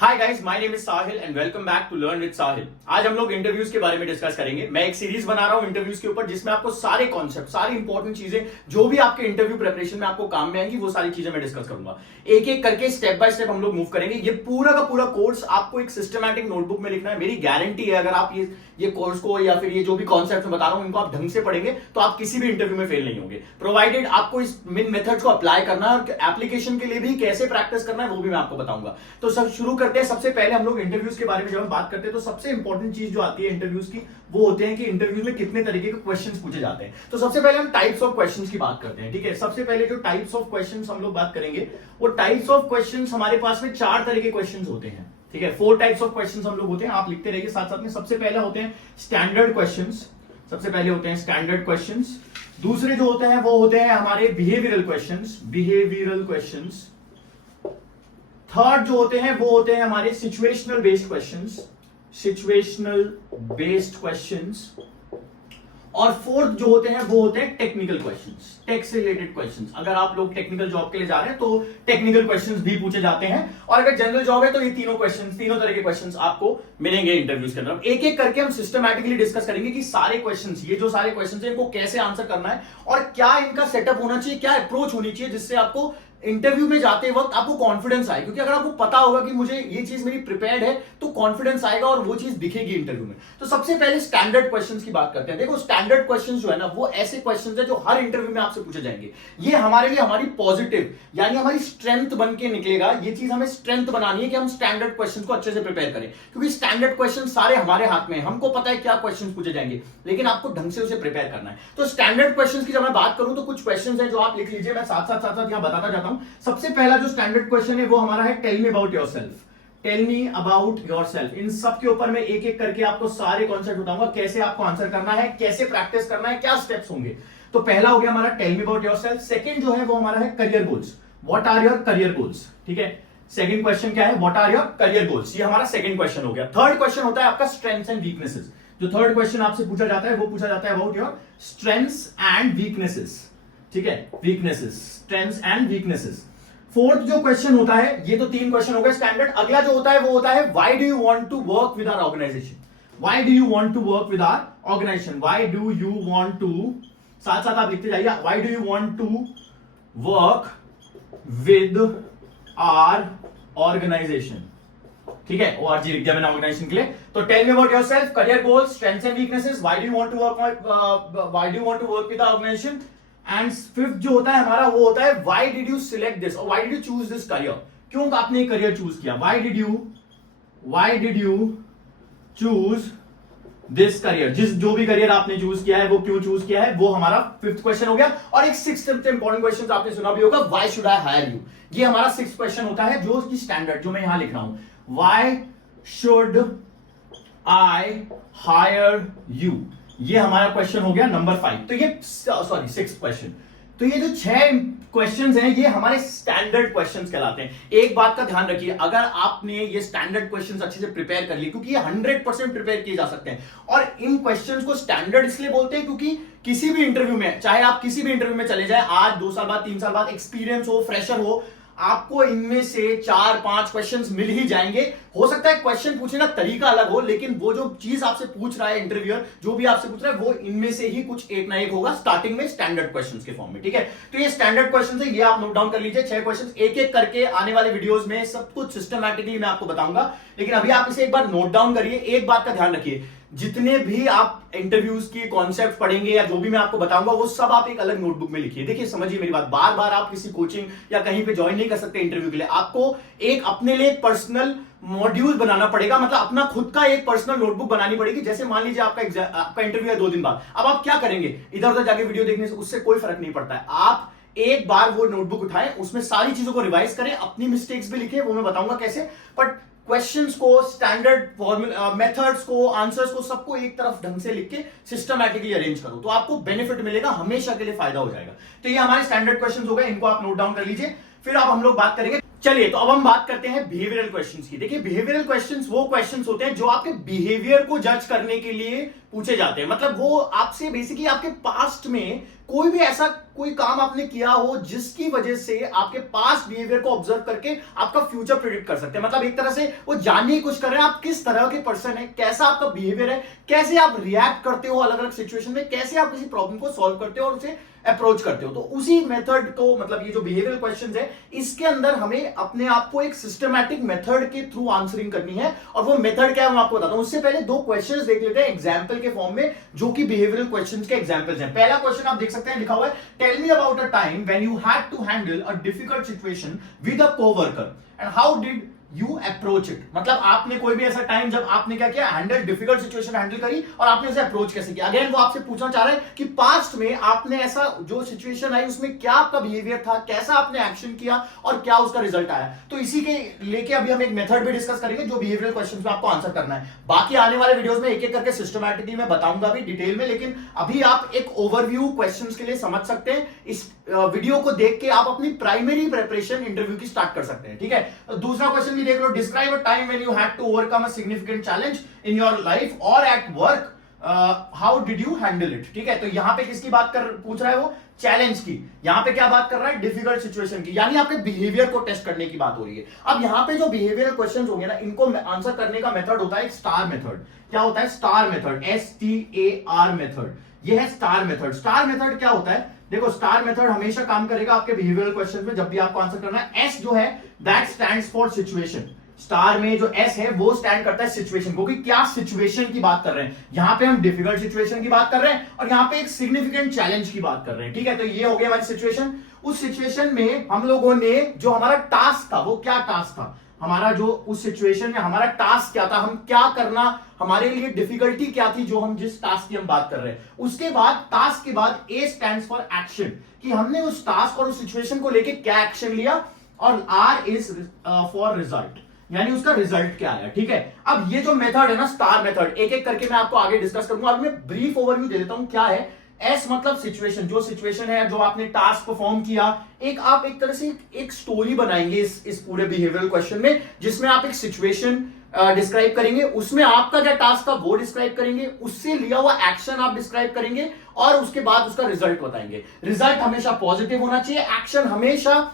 Hi guys, my name is Sahil and welcome back to learn with Sahil. आज हम लोग interviews के बारे में डिस्कस करेंगे। मैं एक सीरीज बना रहा हूं इंटरव्यूज के ऊपर, जिसमें आपको सारे कॉन्सेप्ट, सारी इंपॉर्टेंट चीजें जो भी आपके इंटरव्यू प्रिपरेशन में आपको काम में आएंगी, वो सारी चीजें मैं डिस्कस करूंगा। एक एक करके स्टेप बाय स्टेप हम लोग मूव करेंगे। ये पूरा का पूरा कोर्स आपको एक सिस्टमैटिक नोटबुक में लिखना है। मेरी गारंटी है, अगर आप ये कोर्स को या फिर ये जो भी कॉन्सेप्ट मैं बता रहा हूं, इनको आप ढंग से पढ़ेंगे तो आप किसी भी इंटरव्यू में फेल नहीं होंगे। प्रोवाइडेड आपको इस मेथड्स को अप्लाई करना है, और एप्लीकेशन के लिए भी कैसे प्रैक्टिस करना है वो भी मैं आपको बताऊंगा। तो सब शुरू करते हैं। सबसे पहले हम लोग इंटरव्यूज के बारे में जब हम बात करते हैं, तो सबसे इंपॉर्टेंट चीज जो आती है इंटरव्यूज की, वो होते हैं कि इंटरव्यूज में कितने तरीके के क्वेश्चंस पूछे जाते हैं। तो सबसे पहले हम टाइप्स ऑफ क्वेश्चंस की बात करते हैं। ठीक है, सबसे पहले जो टाइप्स ऑफ क्वेश्चंस हम लोग बात करेंगे, वो टाइप्स ऑफ क्वेश्चंस हमारे पास में 4 तरह के क्वेश्चंस होते हैं। ठीक है, 4 टाइप्स ऑफ क्वेश्चंस हम लोग होते हैं। आप लिखते रहिए साथ साथ में। सबसे पहले होते हैं स्टैंडर्ड क्वेश्चंस। सबसे पहले होते हैं स्टैंडर्ड क्वेश्चंस। दूसरे जो होते हैं वो होते हैं हमारे behavioural questions, behavioural questions. Third जो होते हैं वो होते हैं हमारे situational based questions, situational based questions. और फोर्थ जो होते हैं वो होते हैं टेक्निकल क्वेश्चंस, टेक से रिलेटेड क्वेश्चंस। अगर आप लोग टेक्निकल जॉब के लिए जा रहे हैं तो टेक्निकल क्वेश्चंस भी पूछे जाते हैं, और अगर जनरल जॉब है तो ये तीनों क्वेश्चंस, तीनों तरह के क्वेश्चंस आपको मिलेंगे इंटरव्यूज के अंदर। एक एक करके हम सिस्टमैटिकली डिस्कस करेंगे कि सारे क्वेश्चंस, ये जो सारे क्वेश्चंस हैं, इनको कैसे आंसर करना है और क्या इनका सेटअप होना चाहिए, क्या अप्रोच होनी चाहिए, जिससे आपको इंटरव्यू में जाते वक्त आपको कॉन्फिडेंस आए। क्योंकि अगर आपको पता होगा कि मुझे ये चीज मेरी प्रिपेयर्ड है, तो कॉन्फिडेंस आएगा और वो चीज दिखेगी इंटरव्यू में। तो सबसे पहले स्टैंडर्ड क्वेश्चंस की बात करते हैं। देखो, स्टैंडर्ड क्वेश्चंस जो है ना, वो ऐसे क्वेश्चंस है जो हर इंटरव्यू में आपसे पूछे जाएंगे। ये हमारे लिए हमारी पॉजिटिव, यानी हमारी स्ट्रेंथ बन के निकलेगा। ये चीज हमें स्ट्रेंथ बनानी है कि हम स्टैंडर्ड क्वेश्चन को अच्छे से प्रिपेयर करें, क्योंकि स्टैंडर्ड क्वेश्चन सारे हमारे हाथ में है। हमको पता है क्या क्वेश्चन पूछे जाएंगे, लेकिन आपको ढंग से उसे प्रिपेयर करना है। तो स्टैंडर्ड क्वेश्चन की जब मैं बात करूं, तो कुछ क्वेश्चन है जो आप लिख लीजिए, मैं साथ साथ यहां बताता जाता हूं। सबसे पहला जो स्टैंडर्ड क्वेश्चन है वो हमारा है, tell me about yourself. Tell me about yourself. इन सब के ऊपर मैं एक एक करके आपको सारे कॉन्सेप्ट बताऊंगा, कैसे आपको आंसर करना है, कैसे प्रैक्टिस करना है, क्या स्टेप्स होंगे। तो पहला हो गया हमारा tell me about yourself. Second जो है वो हमारा है career goals. What are your career goals. ठीक है, सेकंड क्वेश्चन क्या है, what are your career goals. ये हमारा सेकंड क्वेश्चन हो गया। थर्ड क्वेश्चन होता है आपका स्ट्रेंथ्स एंड वीकनेसेस। जो थर्ड क्वेश्चन आपसे पूछा जाता है वो पूछा जाता है about your strengths and weaknesses. ठीक है, weaknesses, strengths and weaknesses. Fourth जो क्वेश्चन होता है, ये तो 3 क्वेश्चन हो गए स्टैंडर्ड। अगला जो होता है वो होता है, why do you want to work with our organisation. Why do you want to work with our organisation. Why do you want to, साथ साथ आप लिखते जाइए, why do you want to work with our organisation. ठीक है, ORG लिख दिया मैंने ऑर्गेनाइजेशन के लिए। तो tell me about yourself, career goals, strengths and weaknesses, why do you want to work with our organisation. And fifth जो होता है हमारा, वो होता है why did you select this, और why did you choose this career. क्यों आपने करियर चूज किया, why did you choose this career. जो भी करियर आपने चूज किया है वो क्यों चूज किया है, वो हमारा फिफ्थ क्वेश्चन हो गया। और एक सिक्स्थ इंपॉर्टेंट क्वेश्चन आपने सुना भी होगा, why should I hire you. ये हमारा सिक्स्थ क्वेश्चन होता है, जो की स्टैंडर्ड, जो मैं यहां लिख रहा हूं, why should I hire you. ये हमारा क्वेश्चन हो गया नंबर 5। तो ये सॉरी 6th क्वेश्चन। तो ये जो 6 क्वेश्चंस हैं, ये हमारे स्टैंडर्ड क्वेश्चंस कहलाते हैं। एक बात का ध्यान रखिए, अगर आपने ये स्टैंडर्ड क्वेश्चंस अच्छे से प्रिपेयर कर लिए, क्योंकि ये 100% प्रिपेयर किए जा सकते हैं, और इन क्वेश्चंस को स्टैंडर्ड इसलिए बोलते हैं क्योंकि किसी भी इंटरव्यू में, चाहे आप किसी भी इंटरव्यू में चले जाए, आज 2 साल बाद, 3 साल बाद, एक्सपीरियंस हो, फ्रेशर हो, आपको इनमें से 4-5 क्वेश्चंस मिल ही जाएंगे। हो सकता है क्वेश्चन पूछने का तरीका अलग हो, लेकिन वो जो चीज आपसे पूछ रहा है इंटरव्यूअर, जो भी आपसे पूछ रहा है, वो इनमें से ही कुछ एक ना एक होगा स्टार्टिंग में स्टैंडर्ड क्वेश्चंस के फॉर्म में। ठीक है, तो ये स्टैंडर्ड क्वेश्चंस है, ये आप नोट डाउन कर लीजिए। 6 क्वेश्चंस, एक एक करके आने वाले वीडियोस में सब कुछ सिस्टमैटिकली मैं आपको बताऊंगा, लेकिन अभी आप इसे एक बार नोट डाउन करिए। एक बात का ध्यान रखिए, जितने भी आप इंटरव्यूज की कॉन्सेप्ट पढ़ेंगे या जो भी मैं आपको बताऊंगा, वो सब आप एक अलग नोटबुक में लिखिए। देखिए, समझिए मेरी बात, बार बार आप किसी कोचिंग या कहीं पे ज्वाइन नहीं कर सकते इंटरव्यू के लिए। आपको एक अपने लिए पर्सनल मॉड्यूल बनाना पड़ेगा, मतलब अपना खुद का एक पर्सनल नोटबुक बनानी पड़ेगी। जैसे मान लीजिए आपका इंटरव्यू है 2 दिन बाद, अब आप क्या करेंगे, इधर उधर जाके वीडियो देखने से उससे कोई फर्क नहीं पड़ता है। आप एक बार वो नोटबुक उठाएं, उसमें सारी चीजों को रिवाइज करें, अपनी मिस्टेक्स भी लिखें, वो मैं बताऊंगा कैसे, बट क्वेश्चंस को, स्टैंडर्ड फॉर्मूला, मेथड्स को, आंसर्स को, सबको एक तरफ ढंग से लिख के सिस्टमैटिकली अरेंज करो, तो आपको बेनिफिट मिलेगा, हमेशा के लिए फायदा हो जाएगा। तो ये हमारे स्टैंडर्ड क्वेश्चंस हो गए, इनको आप नोट डाउन कर लीजिए। फिर आप हम लोग बात करेंगे चलिए, तो अब हम बात करते हैं बिहेवियरल क्वेश्चंस की। देखिए, बिहेवियरल क्वेश्चंस वो क्वेश्चंस होते हैं जो आपके बिहेवियर को जज करने के लिए पूछे जाते हैं। मतलब वो आपसे बेसिकली आपके पास्ट में कोई भी ऐसा कोई काम आपने किया हो जिसकी वजह से आपके पास्ट बिहेवियर को ऑब्जर्व करके आपका फ्यूचर प्रिडिक्ट कर सकते हैं। मतलब एक तरह से वो जानने की कोशिश कर रहे हैं आप किस तरह के पर्सन है, कैसा आपका बिहेवियर है, कैसे आप रिएक्ट करते हो अलग अलग सिचुएशन में, कैसे आप किसी प्रॉब्लम को सॉल्व करते हो और उसे अप्रोच करते हो। तो उसी मेथड को, मतलब ये जो बिहेवियरल क्वेश्चंस है, इसके अंदर हमें अपने आप को एक सिस्टमैटिक मेथड के थ्रू आंसरिंग करनी है। और वो मेथड क्या है मैं आपको बताता हूं। उससे पहले दो क्वेश्चंस देख लेते हैं एग्जांपल के फॉर्म में, जो कि बिहेवियरल क्वेश्चंस के एग्जांपल्स हैं। पहला क्वेश्चन आप देख सकते हैं, लिखा हुआ है, tell me about a time when you had to handle a difficult situation with a coworker and how did you approach it. मतलब आपने कोई भी ऐसा टाइम जब आपने क्या किया, हैंडल डिफिकल्ट सिचुएशन हैंडल करी और आपने उसे अप्रोच कैसे किया। अगेन वो आपसे पूछना चाह रहे हैं कि पास्ट में आपने ऐसा जो सिचुएशन आई उसमें क्या आपका बिहेवियर था, कैसा आपने एक्शन किया और क्या उसका रिजल्ट आया। तो इसी के लेके अभी हम एक मेथड भी डिस्कस करेंगे जो बिहेवियरल क्वेश्चंस में आपको आंसर करना है। बाकी आने वाले वीडियोस में एक एक करके सिस्टमैटिकली मैं बताऊंगा भी डिटेल में, लेकिन अभी आप एक ओवरव्यू क्वेश्चंस के लिए समझ सकते हैं। इस वीडियो को देख के आप अपनी प्राइमरी प्रिपरेशन इंटरव्यू की स्टार्ट कर सकते हैं। ठीक है, दूसरा क्वेश्चन भी देख लो, describe a time when you had to overcome a significant challenge in your life और at work, how did you handle it. ठीक है, तो यहां पे किसकी बात कर पूछ रहा है वो, चैलेंज की। यहां पे क्या बात कर रहा है, डिफिकल्ट सिचुएशन की, यानी आपके बिहेवियर को टेस्ट करने की बात हो रही है। अब यहां पे जो बिहेवियरल क्वेश्चंस होंगे ना, इनको आंसर करने का मेथड होता है स्टार मेथड। क्या होता है, स्टार मेथड, STAR मेथड। ये है स्टार मेथड। स्टार मेथड क्या होता है, देखो स्टार मेथड हमेशा काम करेगा आपके बिहेवियरल क्वेश्चन में। जब भी आपको आंसर करना है, S जो है that stands for situation. Star में जो S है वो स्टैंड करता है सिचुएशन को, कि क्या सिचुएशन की बात कर रहे हैं। यहां पे हम डिफिकल्ट सिचुएशन की बात कर रहे हैं और यहां पे एक सिग्निफिकेंट चैलेंज की बात कर रहे हैं। ठीक है, तो ये हो गया हमारी सिचुएशन। उस सिचुएशन में हम लोगों ने जो हमारा टास्क था, वो क्या टास्क था हमारा, जो उस सिचुएशन में हमारा टास्क क्या था, हम क्या करना, हमारे लिए डिफिकल्टी क्या थी जो हम जिस टास्क की हम बात कर रहे हैं। उसके बाद टास्क के बाद A स्टैंड्स फॉर एक्शन, कि हमने उस टास्क और उस सिचुएशन को लेके क्या एक्शन लिया, और R इज फॉर रिजल्ट, यानी उसका रिजल्ट क्या आया। ठीक है, अब ये जो मेथड है ना, स्टार मेथड, एक एक करके मैं आपको आगे डिस्कस करूंगा। अब मैं ब्रीफ ओवरव्यू दे देता हूं क्या है। S मतलब सिचुएशन, जो सिचुएशन है, जो आपने टास्क परफॉर्म किया, आप एक तरह से एक स्टोरी बनाएंगे इस पूरे बिहेवियरल क्वेश्चन में, जिसमें आप एक सिचुएशन डिस्क्राइब करेंगे, उसमें आपका क्या टास्क था वो डिस्क्राइब करेंगे, उससे लिया हुआ एक्शन आप डिस्क्राइब करेंगे और उसके बाद उसका रिजल्ट बताएंगे। रिजल्ट हमेशा पॉजिटिव होना चाहिए, एक्शन हमेशा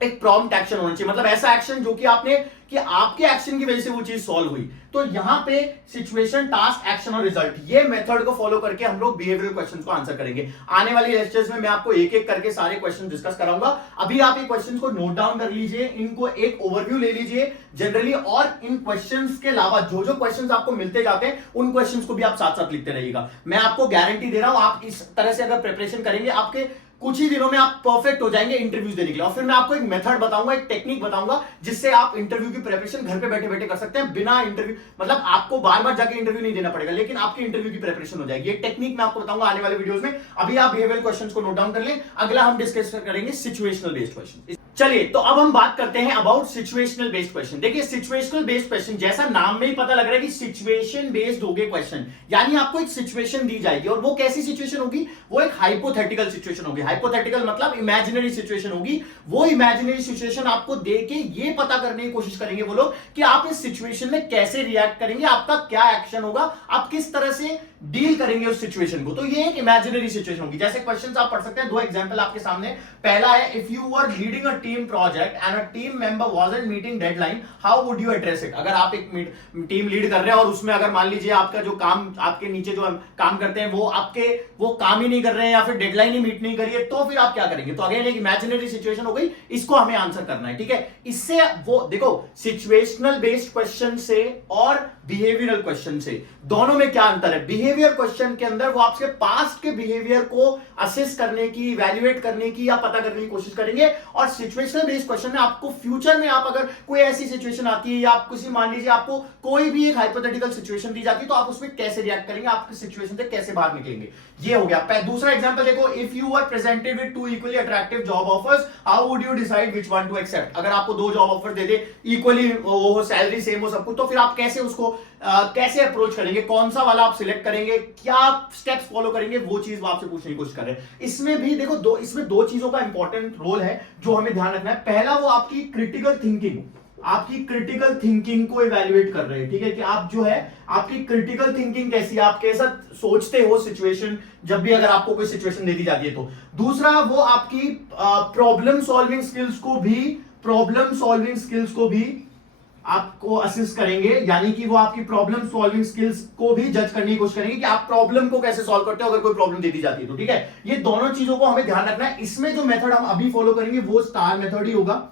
एक प्रॉम्प्ट एक्शन होना चाहिए, मतलब ऐसा एक्शन जो कि आपने, कि आपके एक्शन की वजह से वो चीज सॉल्व हुई। तो यहां पे सिचुएशन, टास्क, एक्शन और रिजल्ट, ये मेथड को फॉलो करके हम लोग बिहेवियरल क्वेश्चंस को आंसर करेंगे। आने वाली लेक्चर्स में मैं आपको एक एक करके सारे क्वेश्चन डिस्कस कराऊंगा। अभी आप ये क्वेश्चन को नोट डाउन कर लीजिए, इनको एक ओवरव्यू ले लीजिए जनरली, और इन क्वेश्चंस के अलावा जो जो क्वेश्चंस आपको मिलते जाते हैं उन क्वेश्चंस को भी आप साथ साथ लिखते रहिएगा। मैं आपको गारंटी दे रहा हूं, आप इस तरह से अगर प्रिपरेशन करेंगे, आपके कुछ ही दिनों में आप परफेक्ट हो जाएंगे इंटरव्यूज देने के लिए। और फिर मैं आपको एक मेथड बताऊंगा, एक टेक्निक बताऊंगा, जिससे आप इंटरव्यू की प्रिपरेशन घर पे बैठे बैठे कर सकते हैं बिना इंटरव्यू, मतलब आपको बार बार जाके इंटरव्यू नहीं देना पड़ेगा, लेकिन आपकी इंटरव्यू की प्रिपरेशन हो जाएगी। एक टेक्निक मैं आपको बताऊंगा आने वाले वीडियोस में। अभी आप बिहेवियरल क्वेश्चंस को नोट डाउन कर लें, अगला हम डिस्कस करेंगे सिचुएशनल बेस्ड क्वेश्चन। चलिए, तो अब हम बात करते हैं अबाउट सिचुएशनल बेस्ड क्वेश्चन। देखिए, सिचुएशनल बेस्ड क्वेश्चन, जैसा नाम में ही पता लग रहा है कि सिचुएशन बेस्ड होंगे क्वेश्चन, यानी आपको एक सिचुएशन दी जाएगी और वो कैसी सिचुएशन होगी, वो एक हाइपोथेटिकल सिचुएशन होगी। हाइपोथेटिकल मतलब इमेजिनरी सिचुएशन होगी। वो इमेजिनरी सिचुएशन आपको देके ये पता करने की कोशिश करेंगे वो लोग कि आप इस सिचुएशन में कैसे रिएक्ट करेंगे, आपका क्या एक्शन होगा, आप किस तरह से डील करेंगे उस सिचुएशन को। तो ये एक इमेजिनरी सिचुएशन होगी। जैसे क्वेश्चंस आप पढ़ सकते हैं, दो एग्जांपल आपके सामने। पहला है, if you were leading a team project and a team member wasn't meeting deadline, how would you address it. अगर आप एक टीम लीड कर रहे हैं और उसमें अगर मान लीजिए आपका जो काम, आपके नीचे जो काम करते हैं वो काम ही नहीं कर रहे हैं या फिर डेडलाइन ही मीट नहीं करिए, तो फिर आप क्या करेंगे। तो अगेन एक इमेजिनरी सिचुएशन हो गई, इसको हमें आंसर करना है। ठीक है, इससे वो देखो, सिचुएशनल बेस्ड क्वेश्चन से और बिहेवियरल क्वेश्चन से दोनों में क्या अंतर है। बिहेवियर क्वेश्चन के अंदर वो आपके पास्ट के बिहेवियर को असेस करने की, इवैल्यूएट करने की या पता करने की कोशिश करेंगे, और सिचुएशनल बेस्ड क्वेश्चन में आपको फ्यूचर में, आप अगर कोई ऐसी सिचुएशन आती है या आप किसी, मान लीजिए आपको कोई भी एक हाइपोथेटिकल सिचुएशन दी जाती है, तो आप उसमें कैसे रिएक्ट करेंगे, आपकी सिचुएशन से कैसे बाहर निकलेंगे। ये हो गया। दूसरा एग्जांपल देखो, if you were presented with two equally attractive job offers, how would you decide which one to accept. अगर आपको दो जॉब ऑफर दे दे, इक्वली वो सैलरी सेम हो सब कुछ, तो फिर आप कैसे उसको कैसे अप्रोच करेंगे, कौन सा वाला आप सिलेक्ट करेंगे, क्या स्टेप्स फॉलो करेंगे, वो चीज वो आपसे पूछने की कोशिश कर रहे हैं। इसमें भी देखो, इसमें दो चीजों का इंपॉर्टेंट रोल है जो हमें ध्यान रखना है, पहला वो आपकी क्रिटिकल थिंकिंग को इवैल्यूएट कर रहे हैं, ठीक है, कि आप जो है आपकी क्रिटिकल थिंकिंग कैसी है, आप कैसा सोचते हो सिचुएशन, जब भी अगर आपको कोई सिचुएशन दे दी जाती है तो। दूसरा वो आपकी प्रॉब्लम सॉल्विंग स्किल्स को भी आपको असिस्ट करेंगे, यानी कि वो आपकी प्रॉब्लम सॉल्विंग स्किल्स को भी जज करने की कोशिश करेंगे कि आप प्रॉब्लम को कैसे सॉल्व करते हो अगर कोई प्रॉब्लम दे दी जाती है तो, ठीक है। ये दोनों चीजों को हमें ध्यान रखना है। इसमें जो मेथड हम अभी फॉलो करेंगे वो स्टार मेथड ही होगा,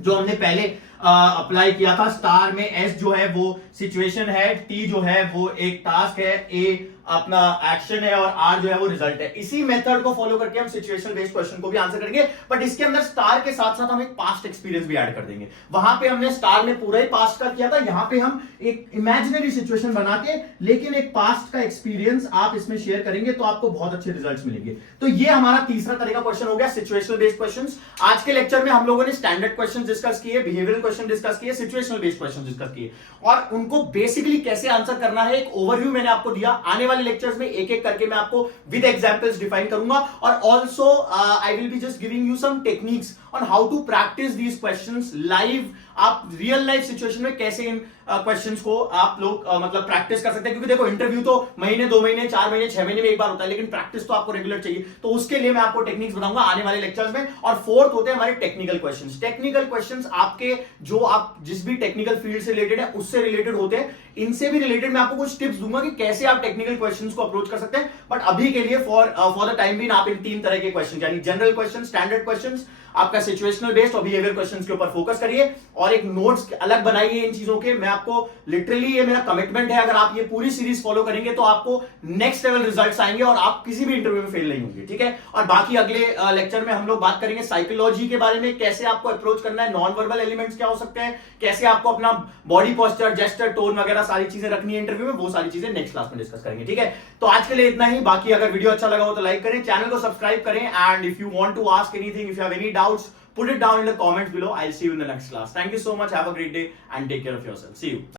जो हमने पहले अप्लाई किया था। स्टार में एस जो है वो सिचुएशन है, टी जो है वो एक टास्क है, ए अपना एक्शन है और आर जो है वो रिजल्ट है। इसी मेथड को फॉलो करके हम सिचुएशनल बेस्ड क्वेश्चन को भी आंसर करेंगे, बट इसके अंदर स्टार के साथ साथ हम एक पास्ट एक्सपीरियंस भी ऐड कर देंगे। वहां पे हमने स्टार में पूरा ही पास्ट का किया था, यहां पे हम एक इमेजिनरी सिचुएशन बना के लेकिन एक पास्ट का एक्सपीरियंस आप इसमें शेयर करेंगे तो आपको बहुत अच्छे रिजल्ट्स मिलेंगे। तो ये हमारा तीसरा तरह का क्वेश्चन हो गया, सिचुएशनल बेस्ड क्वेश्चंस। आज के लेक्चर में हम लोगों ने स्टैंडर्ड क्वेश्चन डिस्कस किए, बिहेवियरल क्वेश्चन डिस्कस किए, सिचुएशनल बेस्ड क्वेश्चन डिस्कस किए और उनको बेसिकली कैसे आंसर करना है एक ओवरव्यू मैंने आपको दिया। आने वाले लेक्चर्स में एक एक करके मैं आपको विद एग्जांपल्स डिफाइन करूंगा और also I will be just giving you some techniques on how to practise these questions live. आप रियल लाइफ सिचुएशन में कैसे इन क्वेश्चंस को आप लोग मतलब प्रैक्टिस कर सकते हैं, क्योंकि देखो इंटरव्यू तो महीने, 2 महीने, 4 महीने, 6 महीने में एक बार होता है, लेकिन प्रैक्टिस तो आपको रेगुलर चाहिए। तो उसके लिए मैं आपको टेक्निक्स बताऊंगा आने वाले लेक्चर्स में। और फोर्थ होते हैं हमारे टेक्निकल क्वेश्चंस। टेक्निकल क्वेश्चंस आपके जो आप जिस भी टेक्निकल फील्ड से रिलेटेड है उससे रिलेटेड होते हैं। इनसे भी रिलेटेड मैं आपको कुछ टिप्स दूंगा कि कैसे आप टेक्निकल क्वेश्चंस को अप्रोच कर सकते हैं। बट अभी के लिए फॉर द टाइम बीइंग आप इन 3 तरह के क्वेश्चन यानी जनरल क्वेश्चन, स्टैंडर्ड क्वेश्चंस, आपका सिचुएशनल बेस्ड और बिहेवियर क्वेश्चंस के ऊपर फोकस करिए और एक नोट्स अलग बनाइए इन चीजों के। मैं आपको लिटरली ये मेरा कमिटमेंट है, अगर आप ये पूरी सीरीज फॉलो करेंगे तो आपको नेक्स्ट लेवल रिजल्ट्स आएंगे और आप किसी भी इंटरव्यू में फेल नहीं होंगे, ठीक है। और बाकी अगले लेक्चर में हम लोग बात करेंगे साइकोलॉजी के बारे में, कैसे आपको अप्रोच करना है, नॉन वर्बल एलिमेंट्स क्या हो सकते हैं, कैसे आपको अपना बॉडी पोस्चर, जेस्चर, टोन वगैरह सारी चीजें रखनी है इंटरव्यू में, वो सारी चीजें नेक्स्ट क्लास में डिस्कस करेंगे, ठीक है। तो आज के लिए इतना ही। बाकी अगर वीडियो अच्छा लगा हो तो लाइक करें, चैनल को सब्सक्राइब करें and if you want to ask anything, if you have any doubts, put it down in the comments below. I'll see you in the next class. Thank you so much. Have a great day and take care of yourself. See you.